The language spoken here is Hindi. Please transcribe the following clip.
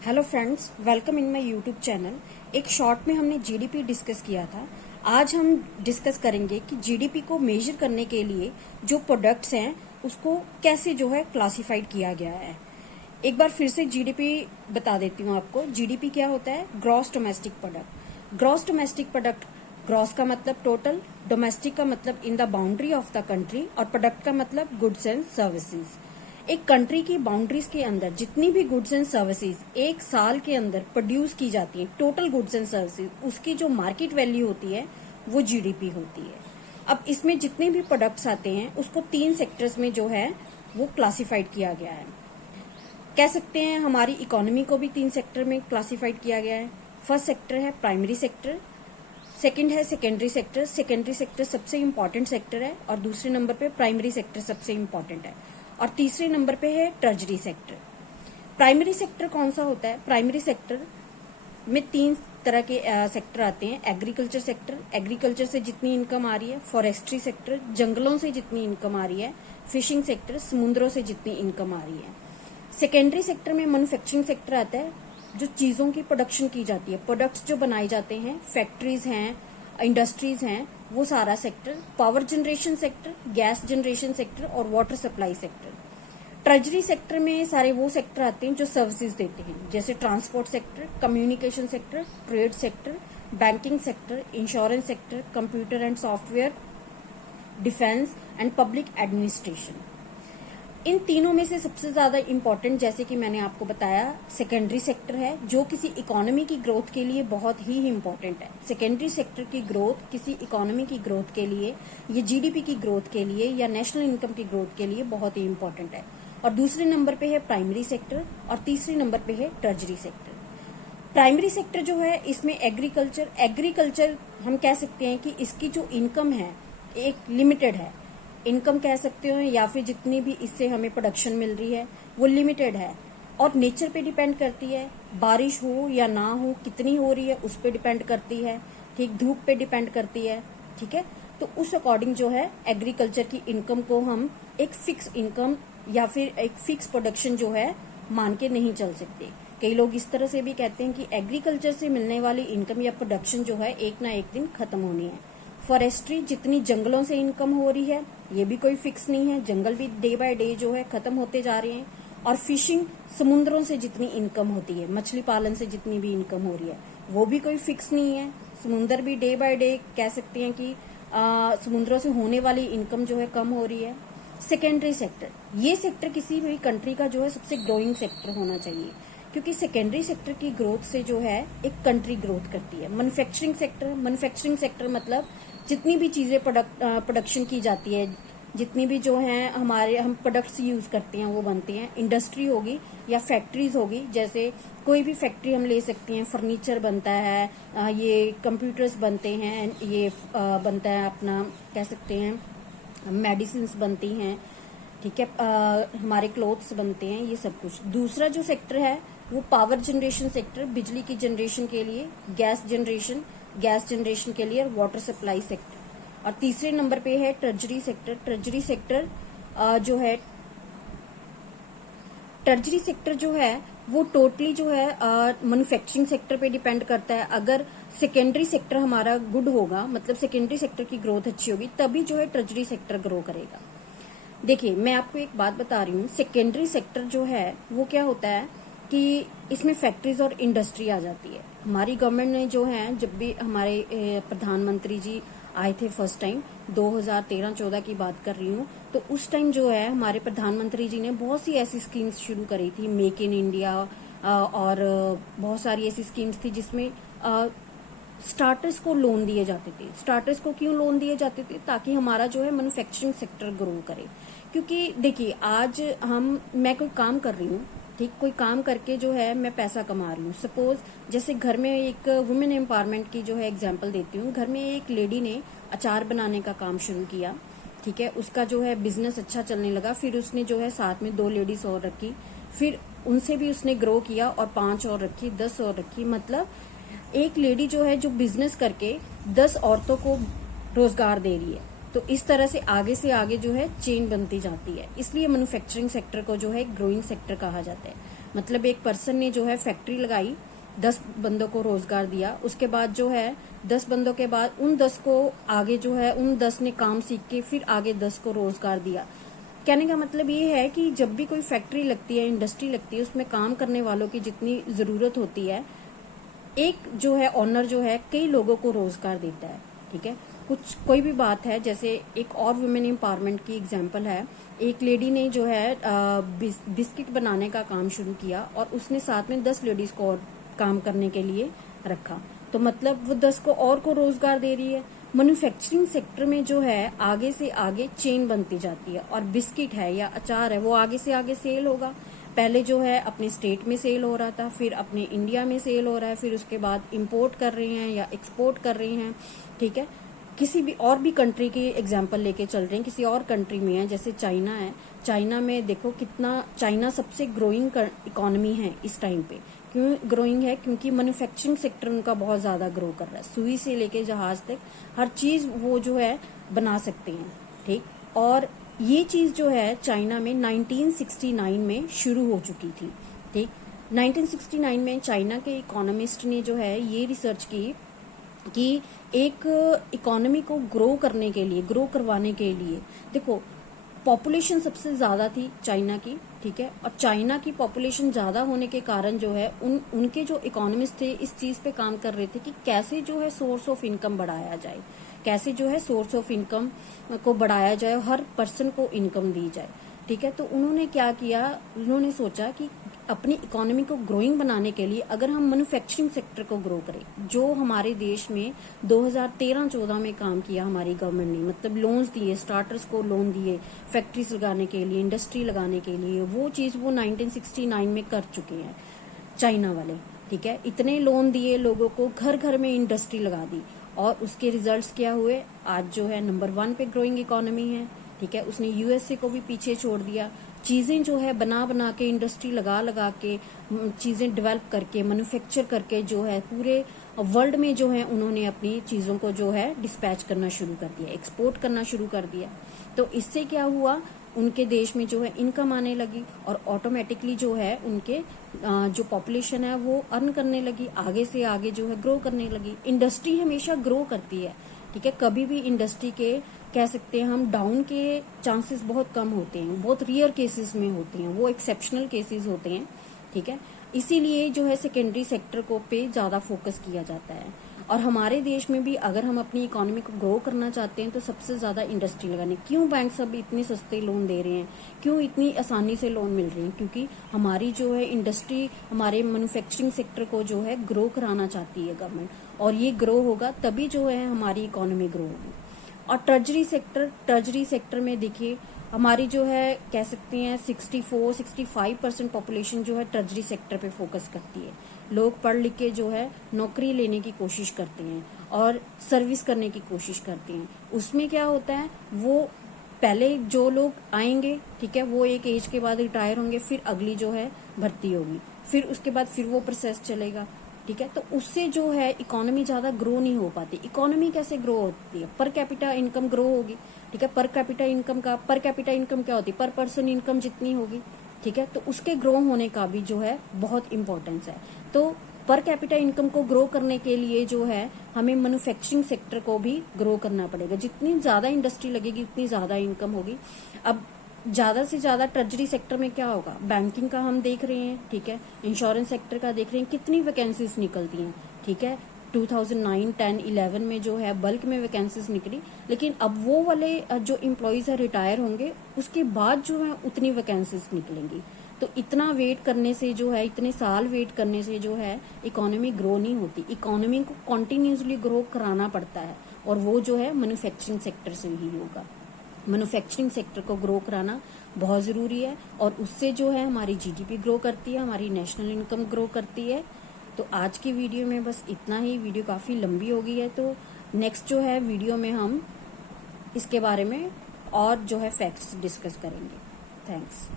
Hello friends, welcome in my YouTube channel. एक शॉर्ट में हमने जीडीपी डिस्कस किया था। आज हम डिस्कस करेंगे कि जीडीपी को मेजर करने के लिए जो प्रोडक्ट्स हैं उसको कैसे जो है क्लासिफाइड किया गया है। एक बार फिर से जीडीपी बता देती हूँ आपको। जीडीपी क्या होता है? Gross domestic product. Gross domestic product, gross का मतलब टोटल, डोमेस्टिक का मतलब in the boundary of the country और प्रोडक्ट का मतलब गुड्स एंड सर्विसेज। एक कंट्री की बाउंड्रीज के अंदर जितनी भी गुड्स एंड सर्विसेज एक साल के अंदर प्रोड्यूस की जाती है, टोटल गुड्स एंड सर्विसेज, उसकी जो मार्केट वैल्यू होती है वो जीडीपी होती है। अब इसमें जितने भी प्रोडक्ट्स आते हैं उसको 3 सेक्टर्स में जो है वो क्लासिफाइड किया गया है। कह सकते हैं हमारी इकोनॉमी को भी 3 सेक्टर में क्लासिफाइड किया गया है। फर्स्ट सेक्टर है प्राइमरी सेक्टर, सेकंड है सेकेंडरी सेक्टर। सेकेंडरी सेक्टर सबसे इम्पोर्टेंट सेक्टर है और दूसरे नंबर पे प्राइमरी सेक्टर सबसे इम्पोर्टेंट है और तीसरे नंबर पे है ट्रेजरी सेक्टर। प्राइमरी सेक्टर कौन सा होता है? प्राइमरी सेक्टर में 3 तरह के सेक्टर आते हैं। एग्रीकल्चर सेक्टर, एग्रीकल्चर से जितनी इनकम आ रही है। फॉरेस्ट्री सेक्टर, जंगलों से जितनी इनकम आ रही है। फिशिंग सेक्टर, समुद्रों से जितनी इनकम आ रही है। सेकेंडरी सेक्टर में मैन्युफैक्चरिंग सेक्टर आता है, जो चीजों की प्रोडक्शन की जाती है, प्रोडक्ट्स जो बनाए जाते हैं, फैक्ट्रीज हैं, इंडस्ट्रीज हैं, वो सारा sector. Power generation sector, gas generation sector और water supply sector. Treasury sector में सारे वो सेक्टर आते हैं जो सर्विसेज देते हैं, जैसे transport sector, communication sector, trade sector, banking sector, insurance sector, computer and software, defence and public administration. इन तीनों में से सबसे ज्यादा इम्पोर्टेंट, जैसे कि मैंने आपको बताया, सेकेंडरी सेक्टर है, जो किसी इकोनॉमी की ग्रोथ के लिए बहुत ही इम्पोर्टेंट है। सेकेंडरी सेक्टर की ग्रोथ किसी इकोनॉमी की ग्रोथ के लिए, ये जीडीपी की ग्रोथ के लिए या नेशनल इनकम की ग्रोथ के लिए बहुत ही इम्पोर्टेंट है। और दूसरे नंबर पे है प्राइमरी सेक्टर और तीसरे नंबर पे है ट्रेजरी सेक्टर। प्राइमरी सेक्टर जो है, इसमें एग्रीकल्चर हम कह सकते हैं कि इसकी जो इनकम है एक लिमिटेड है, इनकम कह सकते हो, या फिर जितनी भी इससे हमें प्रोडक्शन मिल रही है वो लिमिटेड है और नेचर पे डिपेंड करती है। बारिश हो या ना हो, कितनी हो रही है उस पे डिपेंड करती है, ठीक, धूप पे डिपेंड करती है, ठीक है। तो उस अकॉर्डिंग जो है एग्रीकल्चर की इनकम को हम एक फिक्स इनकम या फिर एक फिक्स प्रोडक्शन जो है मान के नहीं चल सकते। कई लोग इस तरह से भी कहते हैं कि एग्रीकल्चर से मिलने वाली इनकम या प्रोडक्शन जो है एक ना एक दिन खत्म होनी है। फॉरेस्ट्री, जितनी जंगलों से इनकम हो रही है ये भी कोई फिक्स नहीं है, जंगल भी डे बाय डे जो है खत्म होते जा रहे हैं। और फिशिंग, समुद्रों से जितनी इनकम होती है, मछली पालन से जितनी भी इनकम हो रही है वो भी कोई फिक्स नहीं है। समुद्र भी डे बाय डे कह सकते हैं कि समुद्रों से होने वाली इनकम जो है कम हो रही है। सेकेंडरी सेक्टर, ये सेक्टर किसी भी कंट्री का जो है सबसे ग्रोइंग सेक्टर होना चाहिए, क्योंकि सेकेंडरी सेक्टर की ग्रोथ से जो है एक कंट्री ग्रोथ करती है। मैन्युफैक्चरिंग सेक्टर मतलब जितनी भी चीजें प्रोडक्शन की जाती है, जितनी भी जो है हम प्रोडक्ट्स यूज करते हैं वो बनते हैं। इंडस्ट्री होगी या फैक्ट्रीज होगी, जैसे कोई भी फैक्ट्री हम ले सकते हैं, फर्नीचर बनता है, ये कंप्यूटर्स बनते हैं, ये बनता है अपना, कह सकते हैं मेडिसिन बनती हैं, ठीक है, हमारे क्लोथ्स बनते हैं, ये सब कुछ। दूसरा जो सेक्टर है वो पावर जनरेशन सेक्टर, बिजली की जनरेशन के लिए, गैस जनरेशन के लिए, और वाटर सप्लाई सेक्टर। और तीसरे नंबर पे है ट्रेजरी सेक्टर। ट्रेजरी सेक्टर जो है वो टोटली जो है मैन्युफैक्चरिंग सेक्टर पे डिपेंड करता है। अगर सेकेंडरी सेक्टर हमारा गुड होगा, मतलब सेकेंडरी सेक्टर की ग्रोथ अच्छी होगी, तभी जो है ट्रेजरी सेक्टर ग्रो करेगा। देखिए, मैं आपको एक बात बता रही हूँ, सेकेंडरी सेक्टर जो है वो क्या होता है कि इसमें फैक्ट्रीज और इंडस्ट्री आ जाती है। हमारी गवर्नमेंट ने जो है, जब भी हमारे प्रधानमंत्री जी आए थे फर्स्ट टाइम, 2013-14 की बात कर रही हूँ, तो उस टाइम जो है हमारे प्रधानमंत्री जी ने बहुत सी ऐसी स्कीम्स शुरू करी थी, मेक इन इंडिया, और बहुत सारी ऐसी स्कीम्स थी जिसमें स्टार्टर्स को लोन दिए जाते थे। स्टार्टर्स को क्यों लोन दिए जाते थे? ताकि हमारा जो है मैन्युफैक्चरिंग सेक्टर ग्रो करे। क्योंकि देखिए, आज मैं कोई काम कर रही हूँ, ठीक, कोई काम करके जो है मैं पैसा कमा रही हूँ। सपोज जैसे घर में एक वुमेन एम्पावरमेंट की जो है एग्जांपल देती हूँ। घर में एक लेडी ने अचार बनाने का काम शुरू किया, ठीक है, उसका जो है बिजनेस अच्छा चलने लगा। फिर उसने जो है साथ में 2 लेडीज और रखी, फिर उनसे भी उसने ग्रो किया और 5 और रखी, 10 और रखी। मतलब एक लेडी जो है जो बिजनेस करके 10 औरतों को रोजगार दे रही है। तो इस तरह से आगे जो है चेन बनती जाती है। इसलिए मैन्युफैक्चरिंग सेक्टर को जो है ग्रोइंग सेक्टर कहा जाता है। मतलब एक पर्सन ने जो है फैक्ट्री लगाई, 10 बंदों को रोजगार दिया, उसके बाद जो है 10 बंदों के बाद उन 10 को आगे जो है उन 10 ने काम सीख के फिर आगे 10 को रोजगार दिया। कहने का मतलब ये है कि जब भी कोई फैक्ट्री लगती है, इंडस्ट्री लगती है, उसमें काम करने वालों की जितनी जरूरत होती है, एक जो है ऑनर जो है कई लोगों को रोजगार देता है। ठीक है, कुछ कोई भी बात है, जैसे एक और वुमेन एम्पावरमेंट की एग्जांपल है, एक लेडी ने जो है बिस्किट बनाने का काम शुरू किया और उसने साथ में 10 लेडीज को और काम करने के लिए रखा, तो मतलब वो 10 को और को रोजगार दे रही है। मैन्युफैक्चरिंग सेक्टर में जो है आगे से आगे चेन बनती जाती है, और बिस्किट है या अचार है वो आगे से आगे सेल होगा। पहले जो है अपने स्टेट में सेल हो रहा था, फिर अपने इंडिया में सेल हो रहा है, फिर उसके बाद इंपोर्ट कर रहे हैं या एक्सपोर्ट कर रहे हैं। ठीक है, किसी भी और भी कंट्री की एग्जांपल लेके चल रहे हैं, किसी और कंट्री में है, जैसे चाइना है, चाइना में देखो कितना, चाइना सबसे ग्रोइंग इकोनॉमी है इस टाइम पे। क्यों ग्रोइंग है? क्योंकि मैन्युफैक्चरिंग सेक्टर उनका बहुत ज्यादा ग्रो कर रहा है, सुई से लेके जहाज तक हर चीज वो जो है बना सकते हैं। ठीक, और ये चीज जो है चाइना में 1969 में शुरू हो चुकी थी। ठीक, 1969 में चाइना के इकोनॉमिस्ट ने जो है ये रिसर्च की कि एक इकोनॉमी को ग्रो करने के लिए, ग्रो करवाने के लिए, देखो पॉपुलेशन सबसे ज्यादा थी चाइना की। ठीक है, और चाइना की पॉपुलेशन ज्यादा होने के कारण जो है उनके जो इकोनॉमिस्ट थे इस चीज पे काम कर रहे थे कि कैसे जो है सोर्स ऑफ इनकम बढ़ाया जाए, कैसे जो है सोर्स ऑफ इनकम को बढ़ाया जाए, हर पर्सन को इनकम दी जाए। ठीक है, तो उन्होंने क्या किया, उन्होंने सोचा कि अपनी इकोनॉमी को ग्रोइंग बनाने के लिए अगर हम मैन्युफैक्चरिंग सेक्टर को ग्रो करें, जो हमारे देश में 2013-14 में काम किया हमारी गवर्नमेंट ने, मतलब लोन्स दिए, स्टार्टर्स को लोन दिए फैक्ट्रीज लगाने के लिए, इंडस्ट्री लगाने के लिए, वो चीज वो 1969 में कर चुके हैं चाइना वाले। ठीक है, इतने लोन दिए लोगों को, घर घर में इंडस्ट्री लगा दी, और उसके रिजल्ट्स क्या हुए, आज जो है नंबर 1 पे ग्रोइंग इकोनॉमी है। ठीक है, उसने यूएसए को भी पीछे छोड़ दिया। चीजें जो है बना बना के, इंडस्ट्री लगा लगा के, चीजें डेवलप करके, मैन्युफैक्चर करके जो है पूरे वर्ल्ड में जो है उन्होंने अपनी चीजों को जो है डिस्पैच करना शुरू कर दिया, एक्सपोर्ट करना शुरू कर दिया। तो इससे क्या हुआ, उनके देश में जो है इनकम आने लगी, और ऑटोमेटिकली जो है उनके जो पॉपुलेशन है वो अर्न करने लगी, आगे से आगे जो है ग्रो करने लगी। इंडस्ट्री हमेशा ग्रो करती है। ठीक है, कभी भी इंडस्ट्री के कह सकते हैं हम डाउन के चांसेस बहुत कम होते हैं, बहुत रेयर केसेस में होते हैं, वो एक्सेप्शनल केसेस होते हैं। ठीक है, इसीलिए जो है सेकेंडरी सेक्टर को पे ज्यादा फोकस किया जाता है। और हमारे देश में भी अगर हम अपनी इकोनॉमी को ग्रो करना चाहते हैं तो सबसे ज्यादा इंडस्ट्री लगानी। क्यों बैंक सब इतने सस्ते लोन दे रहे हैं, क्यों इतनी आसानी से लोन मिल रहे हैं? क्योंकि हमारी जो है इंडस्ट्री, हमारे मैन्युफैक्चरिंग सेक्टर को जो है ग्रो कराना चाहती है गवर्नमेंट, और ये ग्रो होगा तभी जो है हमारी इकोनॉमी ग्रो होगी। और ट्रेजरी सेक्टर में देखिए हमारी जो है कह सकते हैं 64-65% पॉपुलेशन जो है ट्रेजरी सेक्टर पे फोकस करती है। लोग पढ़ लिख के जो है नौकरी लेने की कोशिश करते हैं और सर्विस करने की कोशिश करते हैं। उसमें क्या होता है, वो पहले जो लोग आएंगे, ठीक है, वो एक एज के बाद रिटायर होंगे, फिर अगली जो है भर्ती होगी, फिर उसके बाद फिर वो प्रोसेस चलेगा। ठीक है, तो उससे जो है इकोनॉमी ज्यादा ग्रो नहीं हो पाती। इकोनॉमी कैसे ग्रो होती है? पर कैपिटा इनकम ग्रो होगी। ठीक है, पर कैपिटा इनकम क्या होती है? पर पर्सन इनकम जितनी होगी। ठीक है, तो उसके ग्रो होने का भी जो है बहुत इंपॉर्टेंस है। तो पर कैपिटा इनकम को ग्रो करने के लिए जो है हमें मैन्युफैक्चरिंग सेक्टर को भी ग्रो करना पड़ेगा। जितनी ज्यादा इंडस्ट्री लगेगी उतनी ज्यादा इनकम होगी। अब ज्यादा से ज्यादा ट्रेजरी सेक्टर में क्या होगा, बैंकिंग का हम देख रहे हैं, ठीक है, इंश्योरेंस सेक्टर का देख रहे हैं, कितनी वैकेंसीज निकलती हैं। ठीक है, 2009, 10, 11 में जो है बल्क में वैकेंसीज निकली, लेकिन अब वो वाले जो एम्प्लॉयज है रिटायर होंगे, उसके बाद जो है उतनी वैकेंसीज निकलेंगी। तो इतना वेट करने से जो है, इतने साल वेट करने से जो है इकोनॉमी ग्रो नहीं होती। इकोनॉमी को कॉन्टिन्यूसली ग्रो कराना पड़ता है, और वो जो है मैन्युफैक्चरिंग सेक्टर से ही होगा। मैन्युफैक्चरिंग सेक्टर को ग्रो कराना बहुत जरूरी है, और उससे जो है हमारी जीडीपी ग्रो करती है, हमारी नेशनल इनकम ग्रो करती है। तो आज की वीडियो में बस इतना ही। वीडियो काफी लंबी हो गई है, तो नेक्स्ट जो है वीडियो में हम इसके बारे में और जो है फैक्ट्स डिस्कस करेंगे। थैंक्स।